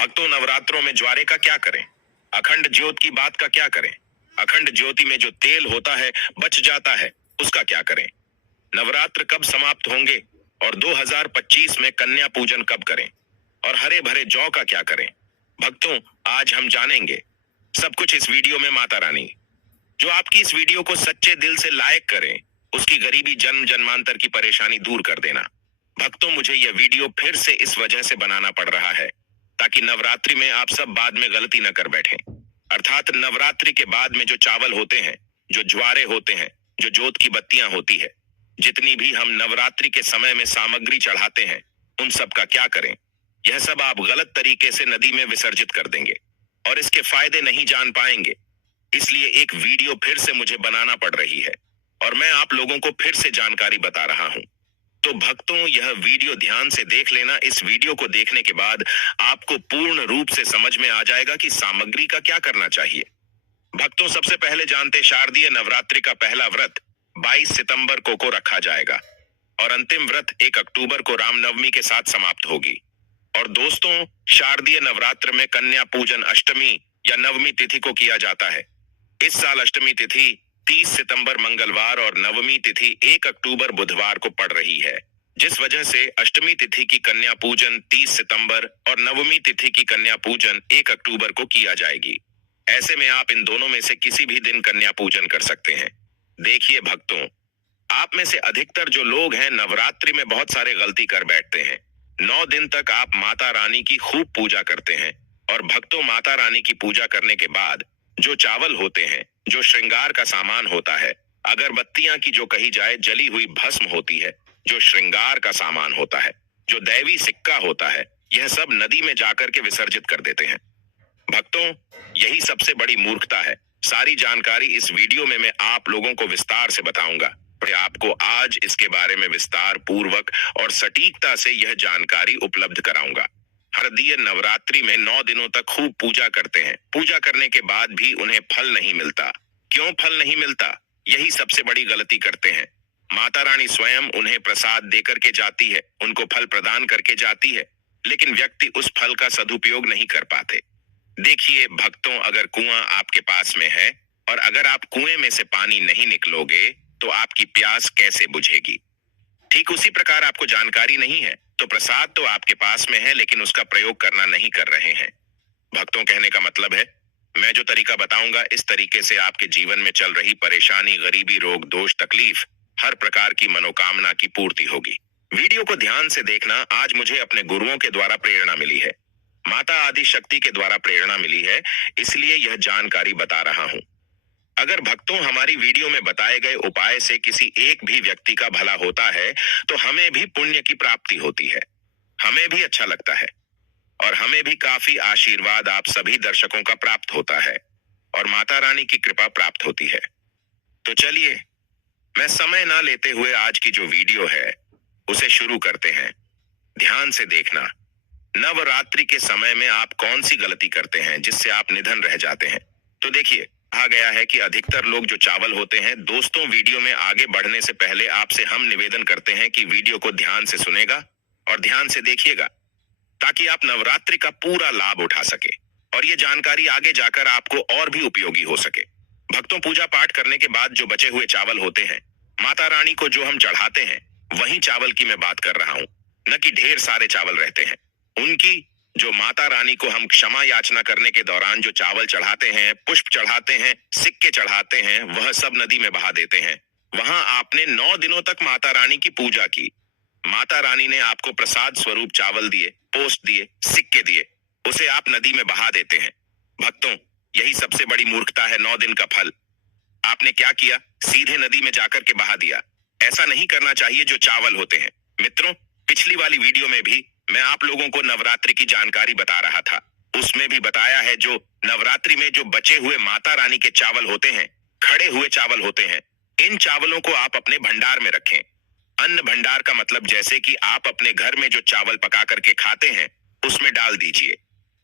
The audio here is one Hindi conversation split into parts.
भक्तों, नवरात्रों में ज्वारे का क्या करें? अखंड ज्योत की बात का क्या करें? अखंड ज्योति में जो तेल होता है बच जाता है, उसका क्या करें? नवरात्र कब समाप्त होंगे और 2025 में कन्या पूजन कब करें? और हरे भरे जौ का क्या करें? भक्तों, आज हम जानेंगे सब कुछ इस वीडियो में। माता रानी जो आपकी इस वीडियो को सच्चे दिल से लाइक करें, उसकी गरीबी जन्म जन्मांतर की परेशानी दूर कर देना। भक्तों, मुझे यह वीडियो फिर से इस वजह से बनाना पड़ रहा है ताकि नवरात्रि में आप सब बाद में गलती न कर बैठें। अर्थात नवरात्रि के बाद में जो चावल होते हैं, जो ज्वारे होते हैं, जो जोत की बत्तियां होती है, जितनी भी हम नवरात्रि के समय में सामग्री चढ़ाते हैं, उन सब का क्या करें? यह सब आप गलत तरीके से नदी में विसर्जित कर देंगे और इसके फायदे नहीं जान पाएंगे। इसलिए एक वीडियो फिर से मुझे बनाना पड़ रही है और मैं आप लोगों को फिर से जानकारी बता रहा हूं। तो भक्तों, यह वीडियो ध्यान से देख लेना। इस वीडियो को देखने के बाद आपको पूर्ण रूप से समझ में आ जाएगा कि सामग्री का क्या करना चाहिए। भक्तों, सबसे पहले जानते शारदीय नवरात्रि का पहला व्रत 22 सितंबर को रखा जाएगा और अंतिम व्रत 1 अक्टूबर को रामनवमी के साथ समाप्त होगी। और दोस्तों, शारदीय नवरात्र में कन्या पूजन अष्टमी या नवमी तिथि को किया जाता है। इस साल अष्टमी तिथि 30 सितंबर मंगलवार और नवमी तिथि 1 अक्टूबर बुधवार को पड़ रही है, जिस वजह से अष्टमी तिथि की कन्या पूजन 30 सितंबर और नवमी तिथि की कन्या पूजन 1 अक्टूबर को किया जाएगी। ऐसे में आप इन दोनों में से किसी भी दिन कन्या पूजन कर सकते हैं। देखिए भक्तों, आप में से अधिकतर जो लोग हैं नवरात्रि में बहुत सारे गलती कर बैठते हैं। 9 दिन तक आप माता रानी की खूब पूजा करते हैं और भक्तों, माता रानी की पूजा करने के बाद जो चावल होते हैं, जो श्रृंगार का सामान होता है, अगरबत्तियां की जो कही जाए जली हुई भस्म होती है, जो श्रृंगार का सामान होता है, जो दैवी सिक्का होता है, यह सब नदी में जाकर के विसर्जित कर देते हैं। भक्तों, यही सबसे बड़ी मूर्खता है। सारी जानकारी इस वीडियो में मैं आप लोगों को विस्तार से बताऊंगा। मैं आपको आज इसके बारे में विस्तार पूर्वक और सटीकता से यह जानकारी उपलब्ध कराऊंगा। शारदीय नवरात्रि में 9 दिनों तक खूब पूजा करते हैं। पूजा करने के बाद भी उन्हें फल नहीं मिलता। क्यों फल नहीं मिलता? यही सबसे बड़ी गलती करते हैं। माता रानी स्वयं उन्हें प्रसाद देकर के जाती है, उनको फल प्रदान करके जाती है, लेकिन व्यक्ति उस फल का सदुपयोग नहीं कर पाते। देखिए भक्तों, अगर कुआं आपके पास में है और अगर आप कुएं में से पानी नहीं निकलोगे तो आपकी प्यास कैसे बुझेगी? ठीक उसी प्रकार आपको जानकारी नहीं है तो प्रसाद तो आपके पास में है, लेकिन उसका प्रयोग करना नहीं कर रहे हैं। भक्तों, कहने का मतलब है, मैं जो तरीका बताऊंगा इस तरीके से आपके जीवन में चल रही परेशानी, गरीबी, रोग, दोष, तकलीफ, हर प्रकार की मनोकामना की पूर्ति होगी। वीडियो को ध्यान से देखना। आज मुझे अपने गुरुओं के द्वारा प्रेरणा मिली है, माता आदि शक्ति के द्वारा प्रेरणा मिली है, इसलिए यह जानकारी बता रहा हूं। अगर भक्तों हमारी वीडियो में बताए गए उपाय से किसी एक भी व्यक्ति का भला होता है तो हमें भी पुण्य की प्राप्ति होती है, हमें भी अच्छा लगता है और हमें भी काफी आशीर्वाद आप सभी दर्शकों का प्राप्त होता है और माता रानी की कृपा प्राप्त होती है। तो चलिए, मैं समय ना लेते हुए आज की जो वीडियो है उसे शुरू करते हैं। ध्यान से देखना। नवरात्रि के समय में आप कौन सी गलती करते हैं जिससे आप निधन रह जाते हैं? तो देखिए, कहा गया है कि अधिकतर लोग जो चावल होते हैं। दोस्तों, वीडियो में आगे बढ़ने से पहले आपसे हम निवेदन करते हैं कि वीडियो को ध्यान से सुनेगा और ध्यान से देखिएगा ताकि आप नवरात्रि का पूरा लाभ उठा सके और ये जानकारी आगे जाकर आपको और भी उपयोगी हो सके। भक्तों, पूजा पाठ करने के बाद जो बचे हुए चावल होते हैं, माता रानी को जो हम चढ़ाते हैं, वही चावल की मैं बात कर रहा हूँ, न कि ढेर सारे चावल रहते हैं। उनकी जो माता रानी को हम क्षमा याचना करने के दौरान जो चावल चढ़ाते हैं, पुष्प चढ़ाते हैं, सिक्के चढ़ाते हैं, वह सब नदी में बहा देते हैं। वहां आपने 9 दिनों तक माता रानी की पूजा की, माता रानी ने आपको प्रसाद स्वरूप चावल दिए, पोस्ट दिए, सिक्के दिए, उसे आप नदी में बहा देते हैं। भक्तों, यही सबसे बड़ी मूर्खता है। 9 दिन का फल आपने क्या किया? सीधे नदी में जाकर के बहा दिया। ऐसा नहीं करना चाहिए जो चावल होते हैं। मित्रों, पिछली वाली वीडियो में भी मैं आप लोगों को नवरात्रि की जानकारी बता रहा था। उसमें भी बताया है जो नवरात्रि में जो बचे हुए माता रानी के चावल होते हैं, खड़े हुए चावल होते हैं, इन चावलों को आप अपने भंडार में रखें। अन्न भंडार का मतलब जैसे कि आप अपने घर में जो चावल पका करके खाते हैं उसमें डाल दीजिए,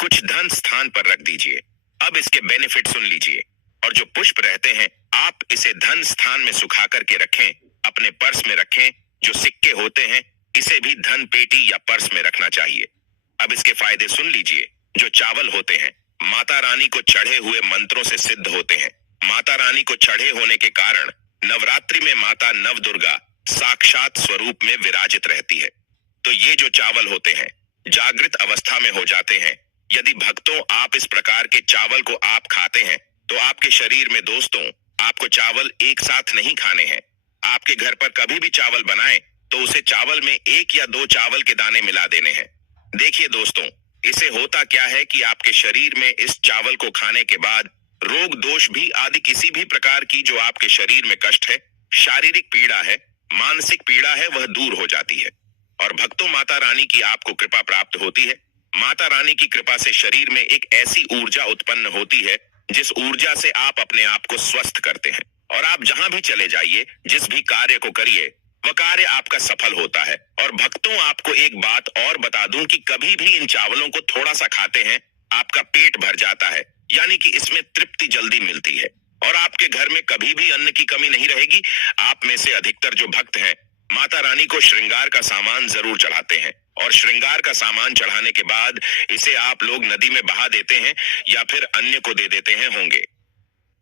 कुछ धन स्थान पर रख दीजिए। अब इसके बेनिफिट सुन लीजिए। और जो पुष्प रहते हैं, आप इसे धन स्थान में सुखा करके रखें, अपने पर्स में रखें। जो सिक्के होते हैं, इसे भी धन पेटी या पर्स में रखना चाहिए। अब इसके फायदे सुन लीजिए। जो चावल होते हैं माता रानी को चढ़े हुए मंत्रों से सिद्ध होते हैं। माता रानी को चढ़े होने के कारण नवरात्रि में माता नवदुर्गा साक्षात स्वरूप में विराजित रहती है। तो ये जो चावल होते हैं जागृत अवस्था में हो जाते हैं। यदि भक्तों आप इस प्रकार के चावल को आप खाते हैं तो आपके शरीर में दोस्तों आपको चावल एक साथ नहीं खाने हैं। आपके घर पर कभी भी चावल बनाएं तो उसे चावल में 1 या 2 चावल के दाने मिला देने हैं। देखिए दोस्तों, इसे होता क्या है कि आपके शरीर में इस चावल को खाने के बाद रोग दोष भी आदि किसी भी प्रकार की जो आपके शरीर में कष्ट है, शारीरिक पीड़ा है, मानसिक पीड़ा है, वह दूर हो जाती है। और भक्तों माता रानी की आपको कृपा प्राप्त होती है। माता रानी की कृपा से शरीर में एक ऐसी ऊर्जा उत्पन्न होती है जिस ऊर्जा से आप अपने आप को स्वस्थ करते हैं। और आप जहां भी चले जाइए, जिस भी कार्य को करिए, वह कार्य आपका सफल होता है। और भक्तों आपको एक बात और बता दूं कि कभी भी इन चावलों को थोड़ा सा खाते हैं आपका पेट भर जाता है, यानी कि इसमें तृप्ति जल्दी मिलती है और आपके घर में कभी भी अन्न की कमी नहीं रहेगी। आप में से अधिकतर जो भक्त हैं माता रानी को श्रृंगार का सामान जरूर चढ़ाते हैं और श्रृंगार का सामान चढ़ाने के बाद इसे आप लोग नदी में बहा देते हैं या फिर अन्य को दे देते हैं होंगे।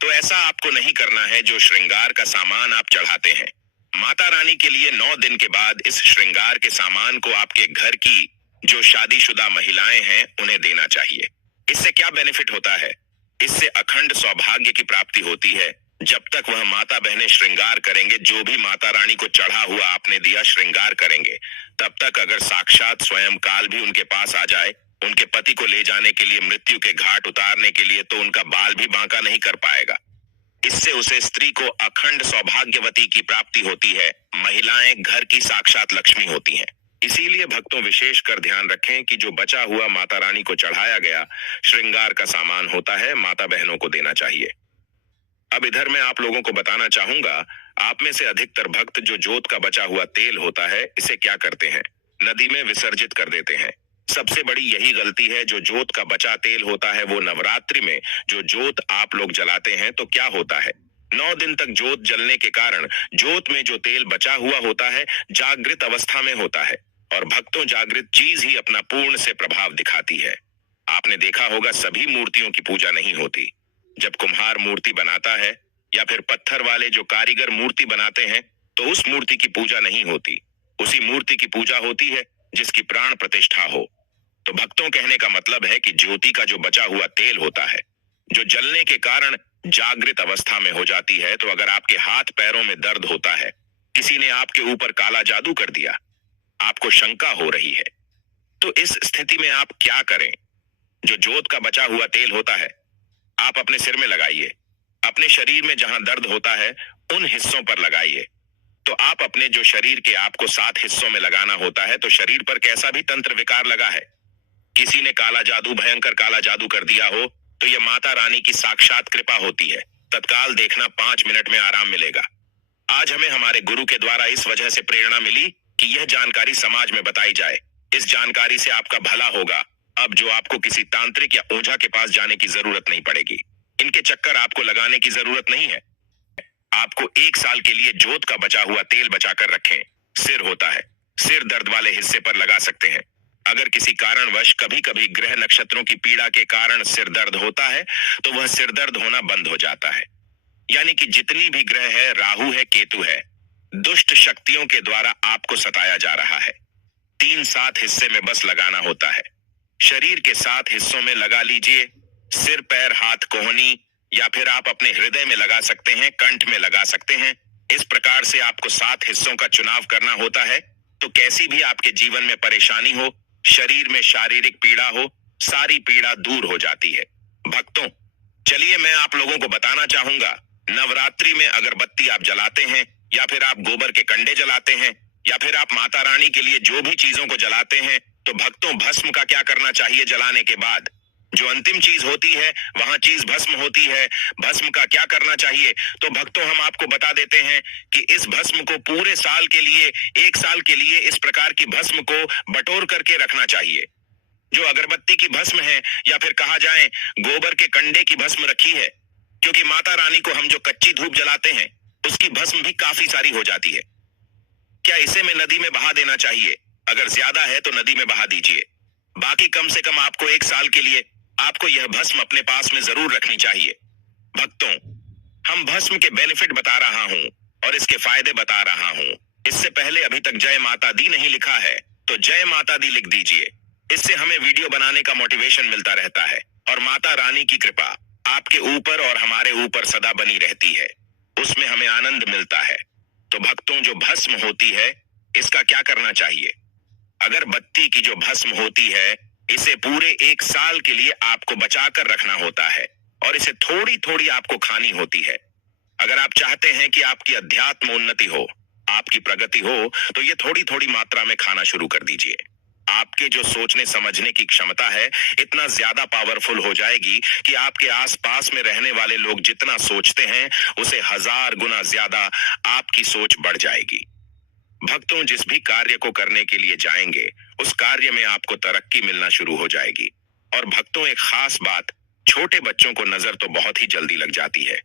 तो ऐसा आपको नहीं करना है। जो श्रृंगार का सामान आप चढ़ाते हैं माता रानी के लिए 9 दिन के बाद इस श्रृंगार के सामान को आपके घर की जो शादीशुदा महिलाएं हैं उन्हें देना चाहिए। इससे क्या बेनिफिट होता है? इससे अखंड सौभाग्य की प्राप्ति होती है। जब तक वह माता बहनें श्रृंगार करेंगे, जो भी माता रानी को चढ़ा हुआ आपने दिया श्रृंगार करेंगे, तब तक अगर साक्षात स्वयं काल भी उनके पास आ जाए उनके पति को ले जाने के लिए, मृत्यु के घाट उतारने के लिए, तो उनका बाल भी बांका नहीं कर पाएगा। इससे उसे स्त्री को अखंड सौभाग्यवती की प्राप्ति होती है। महिलाएं घर की साक्षात लक्ष्मी होती हैं। इसीलिए भक्तों विशेष कर ध्यान रखें कि जो बचा हुआ माता रानी को चढ़ाया गया श्रृंगार का सामान होता है माता बहनों को देना चाहिए। अब इधर मैं आप लोगों को बताना चाहूंगा, आप में से अधिकतर भक्त जो जोत का बचा हुआ तेल होता है इसे क्या करते हैं? नदी में विसर्जित कर देते हैं। सबसे बड़ी यही गलती है। जो जोत का बचा तेल होता है वो नवरात्रि में जो जोत आप लोग जलाते हैं तो क्या होता है, 9 दिन तक जोत जलने के कारण जोत में जो तेल बचा हुआ होता है जागृत अवस्था में होता है। और भक्तों जागृत चीज ही अपना पूर्ण से प्रभाव दिखाती है। आपने देखा होगा सभी मूर्तियों की पूजा नहीं होती। जब कुम्हार मूर्ति बनाता है या फिर पत्थर वाले जो कारीगर मूर्ति बनाते हैं तो उस मूर्ति की पूजा नहीं होती। उसी मूर्ति की पूजा होती है जिसकी प्राण प्रतिष्ठा हो। तो भक्तों कहने का मतलब है कि ज्योति का जो बचा हुआ तेल होता है जो जलने के कारण जागृत अवस्था में हो जाती है, तो अगर आपके हाथ पैरों में दर्द होता है, किसी ने आपके ऊपर काला जादू कर दिया, आपको शंका हो रही है, तो इस स्थिति में आप क्या करें? जो जोत का बचा हुआ तेल होता है आप अपने सिर में लगाइए। अपने शरीर में जहां दर्द होता है उन हिस्सों पर लगाइए। तो आप अपने जो शरीर के आपको 7 हिस्सों में लगाना होता है, तो शरीर पर कैसा भी तंत्र विकार लगा है, किसी ने काला जादू, भयंकर काला जादू कर दिया हो, तो यह माता रानी की साक्षात कृपा होती है। तत्काल देखना 5 मिनट में आराम मिलेगा। आज हमें हमारे गुरु के द्वारा इस वजह से प्रेरणा मिली कि यह जानकारी समाज में बताई जाए। इस जानकारी से आपका भला होगा। अब जो आपको किसी तांत्रिक या ओझा के पास जाने की जरूरत नहीं पड़ेगी। इनके चक्कर आपको लगाने की जरूरत नहीं है। आपको 1 साल के लिए जोत का बचा हुआ तेल बचाकर रखें। सिर होता है, सिर दर्द वाले हिस्से पर लगा सकते हैं। अगर किसी कारणवश कभी कभी ग्रह नक्षत्रों की पीड़ा के कारण सिर दर्द होता है तो वह सिर दर्द होना बंद हो जाता है। यानी कि जितनी भी ग्रह है, राहु है, केतु है, दुष्ट शक्तियों के द्वारा आपको सताया जा रहा है। 3-7 हिस्से में बस लगाना होता है। शरीर के 7 हिस्सों में लगा लीजिए। सिर, पैर, हाथ, कोहनी, या फिर आप अपने हृदय में लगा सकते हैं, कंठ में लगा सकते हैं। इस प्रकार से आपको 7 हिस्सों का चुनाव करना होता है। तो कैसी भी आपके जीवन में परेशानी हो, शरीर में शारीरिक पीड़ा हो, सारी पीड़ा दूर हो जाती है। भक्तों चलिए मैं आप लोगों को बताना चाहूंगा, नवरात्रि में अगरबत्ती आप जलाते हैं या फिर आप गोबर के कंडे जलाते हैं या फिर आप माता रानी के लिए जो भी चीजों को जलाते हैं, तो भक्तों भस्म का क्या करना चाहिए? जलाने के बाद जो अंतिम चीज होती है वहां चीज भस्म होती है। भस्म का क्या करना चाहिए? तो भक्तों हम आपको बता देते हैं कि इस भस्म को पूरे साल के लिए, 1 साल के लिए इस प्रकार की भस्म को बटोर करके रखना चाहिए। जो अगरबत्ती की भस्म है या फिर कहा जाए गोबर के कंडे की भस्म रखी है, क्योंकि माता रानी को हम जो कच्ची धूप जलाते हैं उसकी भस्म भी काफी सारी हो जाती है। क्या इसे मैं नदी में बहा देना चाहिए? अगर ज्यादा है तो नदी में बहा दीजिए। बाकी कम से कम आपको 1 साल के लिए आपको यह भस्म अपने पास में जरूर रखनी चाहिए। भक्तों, हम भस्म के बेनिफिट बता रहा हूँ और इसके फायदे बता रहा हूँ। इससे पहले अभी तक जय माता दी नहीं लिखा है तो जय माता दी लिख दीजिए। इससे हमें वीडियो बनाने का मोटिवेशन मिलता रहता है और माता रानी की कृपा आपके ऊपर और हमारे ऊपर सदा बनी रहती है, उसमें हमें आनंद मिलता है। तो भक्तों, जो भस्म होती है इसका क्या करना चाहिए? अगरबत्ती की जो भस्म होती है इसे पूरे 1 साल के लिए आपको बचाकर रखना होता है और इसे थोड़ी थोड़ी आपको खानी होती है। अगर आप चाहते हैं कि आपकी अध्यात्म उन्नति हो, आपकी प्रगति हो, तो ये थोड़ी थोड़ी मात्रा में खाना शुरू कर दीजिए। आपके जो सोचने समझने की क्षमता है इतना ज्यादा पावरफुल हो जाएगी कि आपके आसपास में रहने वाले लोग जितना सोचते हैं उसे 1000 गुना ज्यादा आपकी सोच बढ़ जाएगी। भक्तों, जिस भी कार्य को करने के लिए जाएंगे उस कार्य में आपको तरक्की मिलना शुरू हो जाएगी। और भक्तों, एक खास बात, छोटे बच्चों को नजर तो बहुत ही जल्दी लग जाती है।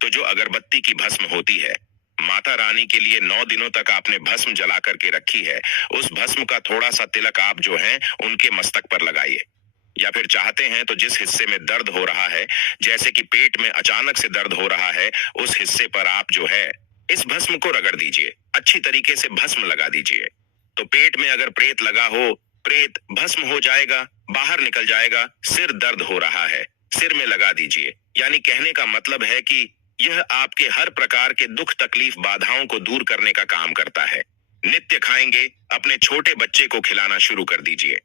तो जो अगरबत्ती की भस्म होती है, माता रानी के लिए 9 दिनों तक आपने भस्म जला करके रखी है, उस भस्म का थोड़ा सा तिलक आप जो है उनके मस्तक पर लगाइए। या फिर चाहते हैं तो जिस हिस्से में दर्द हो रहा है, जैसे कि पेट में अचानक से दर्द हो रहा है, उस हिस्से पर आप जो है इस भस्म को रगड़ दीजिए, अच्छी तरीके से भस्म लगा दीजिए। तो पेट में अगर प्रेत लगा हो, प्रेत भस्म हो जाएगा, बाहर निकल जाएगा। सिर दर्द हो रहा है, सिर में लगा दीजिए। यानी कहने का मतलब है कि यह आपके हर प्रकार के दुख तकलीफ बाधाओं को दूर करने का काम करता है। नित्य खाएंगे, अपने छोटे बच्चे को खिलाना शुरू कर दीजिए।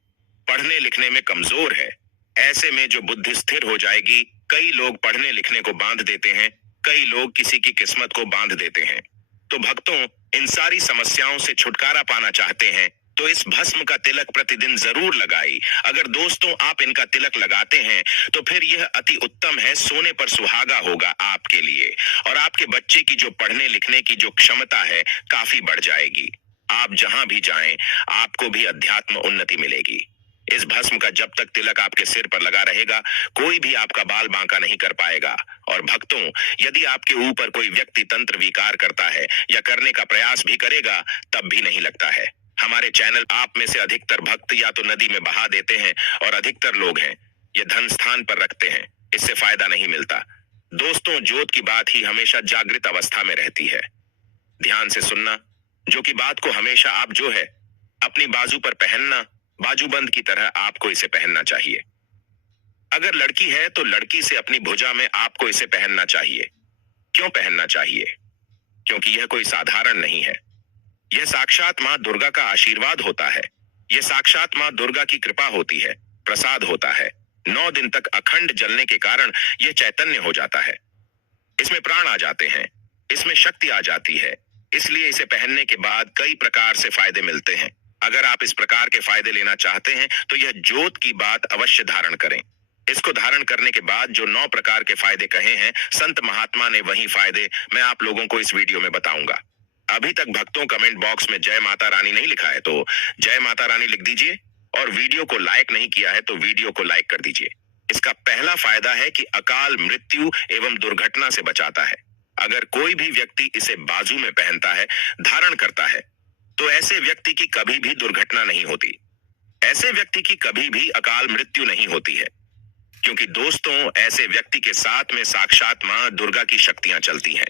पढ़ने लिखने में कमजोर है, ऐसे में जो बुद्धि स्थिर हो जाएगी। कई लोग पढ़ने लिखने को बांध देते हैं, कई लोग किसी की किस्मत को बांध देते हैं। तो भक्तों, इन सारी समस्याओं से छुटकारा पाना चाहते हैं तो इस भस्म का तिलक प्रतिदिन जरूर लगाई। अगर दोस्तों आप इनका तिलक लगाते हैं तो फिर यह अति उत्तम है, सोने पर सुहागा होगा आपके लिए। और आपके बच्चे की जो पढ़ने लिखने की जो क्षमता है काफी बढ़ जाएगी। आप जहां भी जाएं आपको भी अध्यात्म उन्नति मिलेगी। इस भस्म का जब तक तिलक आपके सिर पर लगा रहेगा कोई भी आपका बाल बांका नहीं कर पाएगा। और भक्तों, यदि आपके ऊपर कोई व्यक्ति तंत्र विकार करता है या करने का प्रयास भी करेगा तब भी नहीं लगता है। हमारे चैनल आप में से अधिकतर भक्त या तो नदी में बहा देते हैं और अधिकतर लोग हैं ये धन स्थान पर रखते हैं, इससे फायदा नहीं मिलता। दोस्तों, ज्योत की बात ही हमेशा जागृत अवस्था में रहती है। ध्यान से सुनना, जो की बात को हमेशा आप जो है अपनी बाजू पर पहनना, बाजूबंद की तरह आपको इसे पहनना चाहिए। अगर लड़की है तो लड़की से अपनी भुजा में आपको इसे पहनना चाहिए। क्यों पहनना चाहिए? क्योंकि यह कोई साधारण नहीं है, यह साक्षात मां दुर्गा का आशीर्वाद होता है। यह साक्षात मां दुर्गा की कृपा होती है, प्रसाद होता है। 9 दिन तक अखंड जलने के कारण यह चैतन्य हो जाता है, इसमें प्राण आ जाते हैं, इसमें शक्ति आ जाती है। इसलिए इसे पहनने के बाद कई प्रकार से फायदे मिलते हैं। अगर आप इस प्रकार के फायदे लेना चाहते हैं तो यह ज्योत की बात अवश्य धारण करें। इसको धारण करने के बाद जो 9 प्रकार के फायदे कहे हैं संत महात्मा ने, वही फायदे मैं आप लोगों को इस वीडियो में बताऊंगा। अभी तक भक्तों कमेंट बॉक्स में जय माता रानी नहीं लिखा है तो जय माता रानी लिख दीजिए, और वीडियो को लाइक नहीं किया है तो वीडियो को लाइक कर दीजिए। इसका पहला फायदा है कि अकाल मृत्यु एवं दुर्घटना से बचाता है। अगर कोई भी व्यक्ति इसे बाजू में पहनता है, धारण करता है, तो ऐसे व्यक्ति की कभी भी दुर्घटना नहीं होती, ऐसे व्यक्ति की कभी भी अकाल मृत्यु नहीं होती है। क्योंकि दोस्तों, ऐसे व्यक्ति के साथ में साक्षात मां दुर्गा की शक्तियां चलती हैं।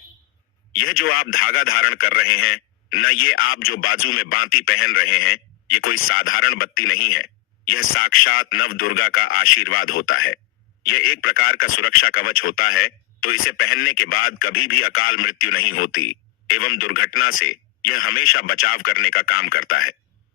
यह जो आप धागा धारण कर रहे हैं, न ये आप जो बाजू में बांती पहन रहे हैं, ये कोई साधारण बत्ती नहीं है। यह साक्षात नव दुर्गा का आशीर्वाद होता है। यह एक प्रकार का सुरक्षा कवच होता है। तो इसे पहनने के बाद कभी भी अकाल मृत्यु नहीं होती एवं दुर्घटना से यह हमेशा बचाव करने का काम करता है।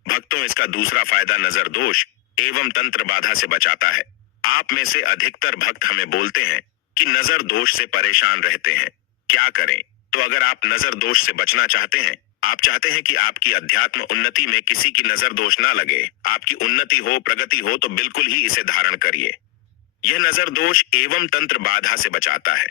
भक्तों, इसका दूसरा फायदा नजर दोष एवं तंत्र बाधा से बचाता है। आप में से अधिकतर भक्त हमें बोलते हैं कि नजर दोष से परेशान रहते हैं, क्या करें? तो अगर आप नजर दोष से बचना चाहते हैं, आप चाहते हैं कि आपकी अध्यात्म उन्नति में किसी की नजर दोष ना लगे, आपकी उन्नति हो, प्रगति हो, तो बिल्कुल ही इसे धारण करिए। यह नजर दोष एवं तंत्र बाधा से बचाता है।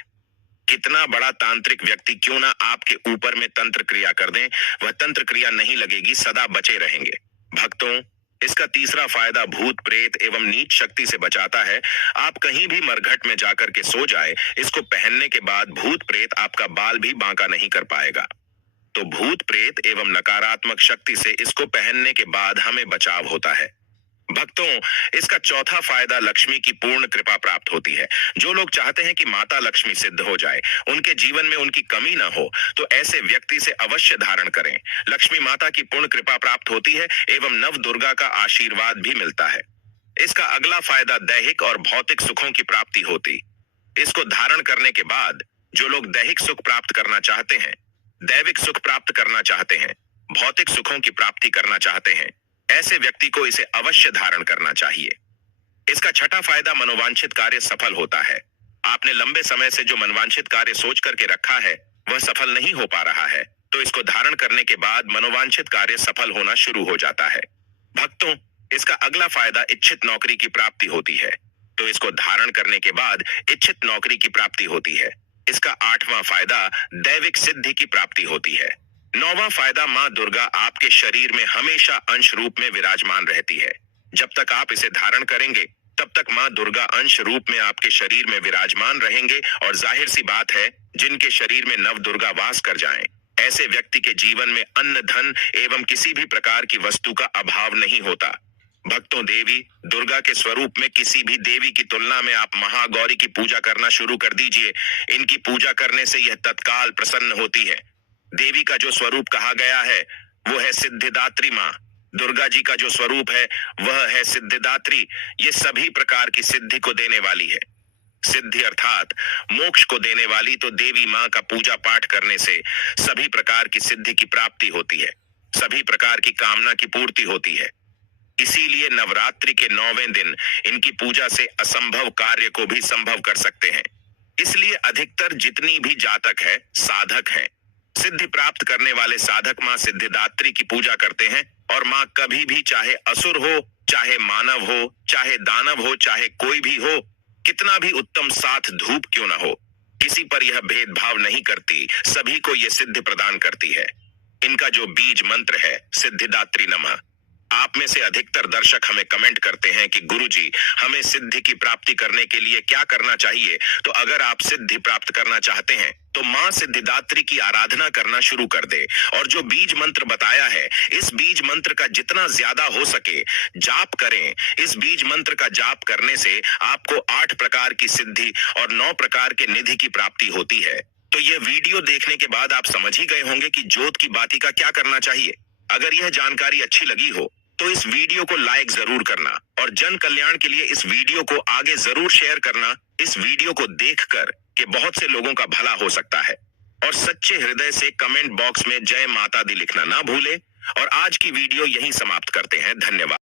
कितना बड़ा तांत्रिक व्यक्ति क्यों ना आपके ऊपर में तंत्र क्रिया कर दें, वह तंत्र क्रिया नहीं लगेगी, सदा बचे रहेंगे। भक्तों, इसका तीसरा फायदा भूत प्रेत एवं नीच शक्ति से बचाता है। आप कहीं भी मरघट में जाकर के सो जाए, इसको पहनने के बाद भूत प्रेत आपका बाल भी बांका नहीं कर पाएगा। तो भूत प्रेत एवं नकारात्मक शक्ति से इसको पहनने के बाद हमें बचाव होता है। भक्तों, इसका चौथा फायदा लक्ष्मी की पूर्ण कृपा प्राप्त होती है। जो लोग चाहते हैं कि माता लक्ष्मी सिद्ध हो जाए, उनके जीवन में उनकी कमी ना हो, तो ऐसे व्यक्ति से अवश्य धारण करें। लक्ष्मी माता की पूर्ण कृपा प्राप्त होती है एवं नव दुर्गा का आशीर्वाद भी मिलता है। इसका अगला फायदा दैहिक और भौतिक सुखों की प्राप्ति होती। इसको धारण करने के बाद जो लोग दैहिक सुख प्राप्त करना चाहते हैं, दैविक सुख प्राप्त करना चाहते हैं, भौतिक सुखों की प्राप्ति करना चाहते हैं, ऐसे व्यक्ति को इसे अवश्य धारण करना चाहिए। इसका छठा फायदा मनोवांछित कार्य सफल होता है। आपने लंबे समय से जो मनवांछित कार्य सोच करके रखा है वह सफल नहीं हो पा रहा है, तो इसको धारण करने के बाद मनोवांछित कार्य सफल होना शुरू हो जाता है। भक्तों, इसका अगला फायदा इच्छित नौकरी की प्राप्ति होती है, तो इसको धारण करने के बाद इच्छित नौकरी की प्राप्ति होती है। इसका आठवां फायदा दैविक सिद्धि की प्राप्ति होती है। नौवां फायदा मां दुर्गा आपके शरीर में हमेशा अंश रूप में विराजमान रहती है। जब तक आप इसे धारण करेंगे तब तक मां दुर्गा अंश रूप में आपके शरीर में विराजमान रहेंगे और जाहिर सी बात है, जिनके शरीर में नव दुर्गा वास कर जाएं, ऐसे व्यक्ति के जीवन में अन्न, धन एवं किसी भी प्रकार की वस्तु का अभाव नहीं होता। भक्तों, देवी दुर्गा के स्वरूप में किसी भी देवी की तुलना में आप महागौरी की पूजा करना शुरू कर दीजिए। इनकी पूजा करने से यह तत्काल प्रसन्न होती है। देवी का जो स्वरूप कहा गया है वो है सिद्धिदात्री मां। दुर्गा जी का जो स्वरूप है वह है सिद्धिदात्री। ये सभी प्रकार की सिद्धि को देने वाली है। सिद्धि अर्थात मोक्ष को देने वाली तो देवी मां का पूजा पाठ करने से सभी प्रकार की सिद्धि की प्राप्ति होती है, सभी प्रकार की कामना की पूर्ति होती है। इसीलिए नवरात्रि के 9वें दिन इनकी पूजा से असंभव कार्य को भी संभव कर सकते हैं। इसलिए अधिकतर जितनी भी जातक है, साधक हैं, सिद्धि प्राप्त करने वाले साधक मां सिद्धिदात्री की पूजा करते हैं और मां कभी भी, चाहे असुर हो, चाहे मानव हो, चाहे दानव हो, चाहे कोई भी हो, कितना भी उत्तम साथ धूप क्यों ना हो, किसी पर यह भेदभाव नहीं करती, सभी को यह सिद्धि प्रदान करती है। इनका जो बीज मंत्र है सिद्धिदात्री नमः। आप में से अधिकतर दर्शक हमें कमेंट करते हैं कि गुरुजी, हमें सिद्धि की प्राप्ति करने के लिए क्या करना चाहिए? तो अगर आप सिद्धि प्राप्त करना चाहते हैं तो मां सिद्धिदात्री की आराधना करना शुरू कर दे और जो बीज मंत्र बताया है, इस बीज मंत्र का जितना ज्यादा हो सके जाप करें। इस बीज मंत्र का जाप करने से आपको 8 प्रकार की सिद्धि और 9 प्रकार के निधि की प्राप्ति होती है। तो यह वीडियो देखने के बाद आप समझ ही गए होंगे कि जोत की बाती का क्या करना चाहिए। अगर यह जानकारी अच्छी लगी हो तो इस वीडियो को लाइक जरूर करना और जन कल्याण के लिए इस वीडियो को आगे जरूर शेयर करना। इस वीडियो को देखकर कि बहुत से लोगों का भला हो सकता है। और सच्चे हृदय से कमेंट बॉक्स में जय माता दी लिखना ना भूले। और आज की वीडियो यहीं समाप्त करते हैं। धन्यवाद।